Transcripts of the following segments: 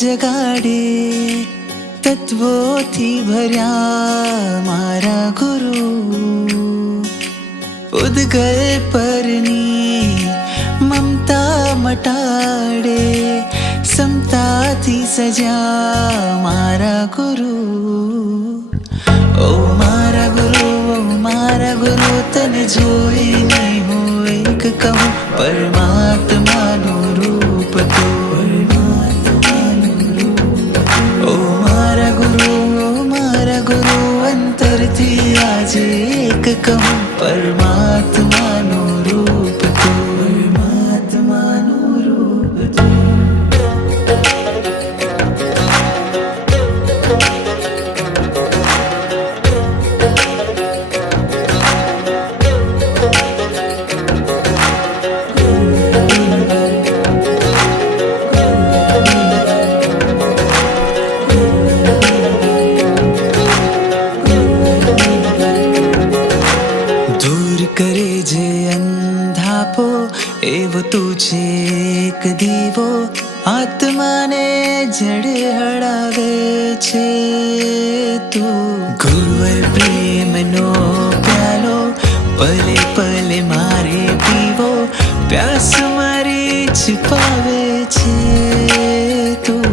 જગાડે તત્વોથી ભર્યા મારા ગુરુ, ઉદ્ગલ પરની મમતા મટાડે સમતાથી સજ્યા મારા ગુરુ. ઓ મારા ગુરુ, ઓ મારા ગુરુ, તને જોઈને હું એક કહું પરમાત્માનું રૂપ તું. અંતરથી આજે એક કહું પરમાત્માનું રૂપ તું, પરમાત્માનું રૂપ તું. કરે જે અંધાપો એવો તું છે એક દીવો, આત્માને જડે હળાવે છે તું. ગુરુવર પ્રેમનો પ્યાલો પલે પલે મારે પીવો, પ્યાસ મારી છુપાવે છે તું.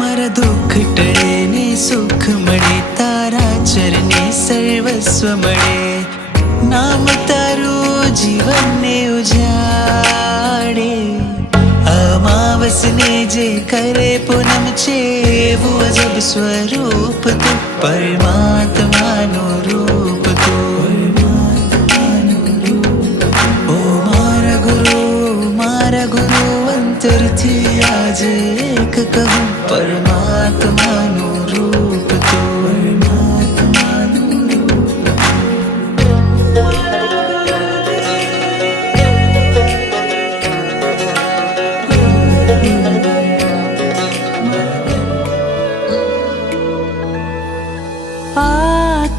મારા દુઃખ ટળે ને સુખ મળે, તારા ચરણે સર્વસ્વ મળે. નામ તારું જીવનને ઉજાડે, અમાવસને જે કરે પૂનમ છે એવું અજબ સ્વરૂપ તું, પરમાત્માનું રૂપ તું. ઓ મારા ગુરુ, મારા ગુરુ, અંતરથી આજે એક કહું પરમાત્માનું રૂપ તું.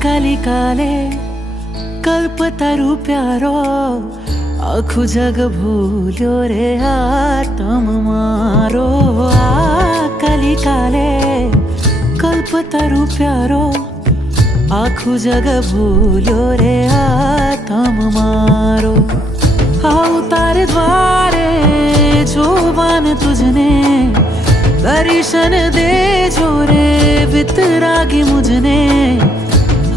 કલિકાલે કલ્પતરુ પ્યારો, આખું જગ ભૂલ્યો રે આત્મ મારો. આ કલિકાલે કલ્પતરુ પ્યારો, આખું જગ ભૂલ્યો રે આત્મ મારો. આવું તારે દ્વારે જોવાન તુજને, દર્શન દેજો રે વિતરાગી મુझने.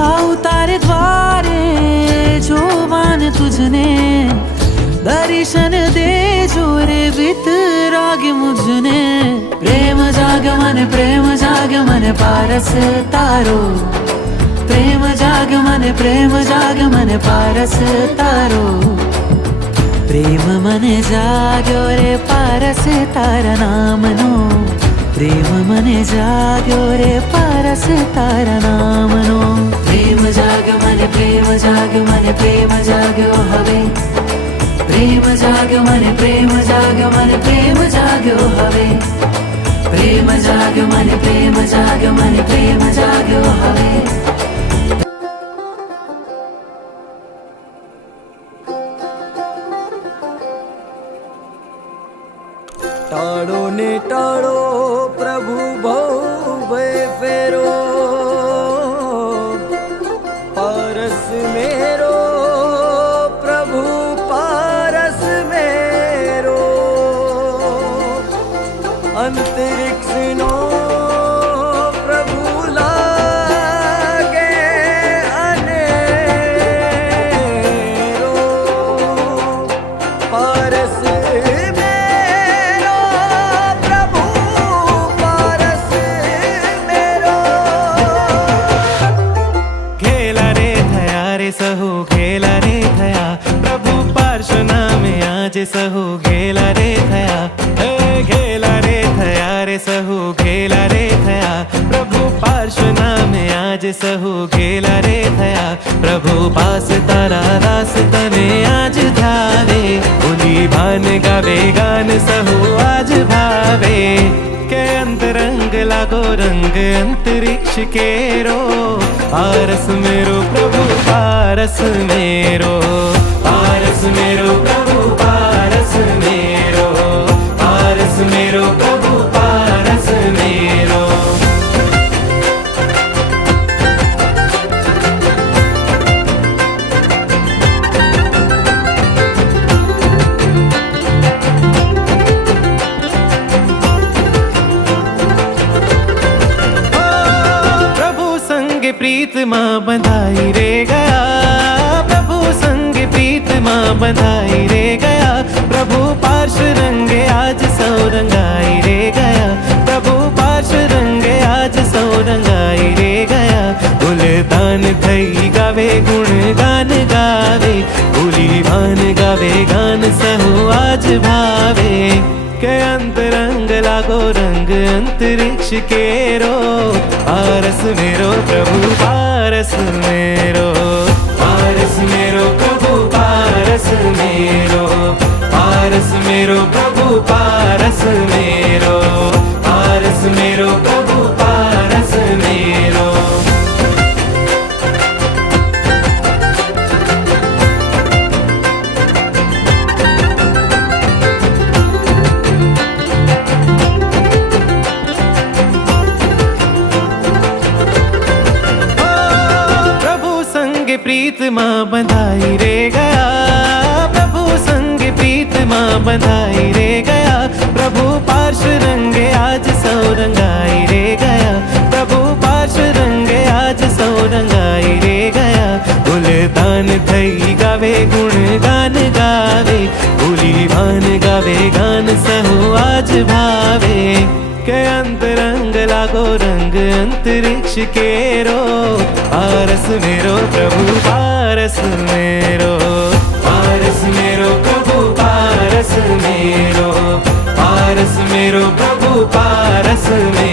આવું તારે દ્વારે જોવાન તુજને, દર્શન દેજો રે વિતરાગી મુझने. પ્રેમ જાગ્યો મને, પ્રેમ જાગ્યો મને પારસ તારો. પ્રેમ જાગ્યો મને, પ્રેમ જાગ્યો મને પારસ તારો. પ્રેમ મને જાગ્યો રે પારસ તારા નામનો. પ્રેમ મને જાગ્યો રે પારસ તારા નામનો. પ્રેમ જાગ્યો મને, પ્રેમ જાગ્યો મને, પ્રેમ જાગ્યો હવે. પ્રેમ જાગ્યો મને, પ્રેમ જાગ્યો મને, પ્રેમ જાગ્યો હવે. પ્રેમ જાગ્યો મને, પ્રેમ જાગ્યો મને, પ્રેમ જાગ્યો હવે. ટાળો ને ટાળો પ્રભુ ભય ફેરો, પારસ મેરો પ્રભુ પારસ મેરો. અંતરિક્ષનો પ્રભુ લાગે અનેરો, પારસ સહુ ઘેલા રે થયા. પ્રભુ પાર્શ્વનામે આજે સહુ ઘેલા રે થયા. હે ઘેલા રે થયા રે સહુ ઘેલા રે सहु गेला रे थया प्रभु पास तारा दास तने आज धावे बोली भान गावे गान सहु आज भावे के अंतरंग लागो रंग अंतरिक्ष केरो पारस मेरो प्रभु पारस मेरो प्रभु पारस मेरो प्रभु पारस मेरो प्रीत माँ बंधाई रे गया प्रभु संग प्रीत माँ बंधाई रे गया प्रभु पार्श रंगे आज सौरंगाई रे गया प्रभु पार्श रंगे आज सौरंगाई रे गया गुलदान थई गावे गुण गान गावे भूली भान गावे गान सहु आज भावे के अंतरंग लागो रंग अंतरिक्ष केरो पारस मेरो प्रभु पारस मेरो प्रभु पारस मेरो प्रभु पारस मेरो प्रभु पारस मेरो प्रीत माँ बंधाई रे गया प्रभु संग प्रीत माँ बंधाई रे गया प्रभु पार्श रंगे आज सौरंगाई रे गया प्रभु पार्श रंगे आज सौरंगाई रे गया गुलदान थई गावे गुण गान गावे भूली भान गावे गान सहु आज भावे के अंतरंग लागो रंग अंतरिक्ष केरो पारस मेरो प्रभु पारस मेरो प्रभु पारस मेरो प्रभु पारस मेरो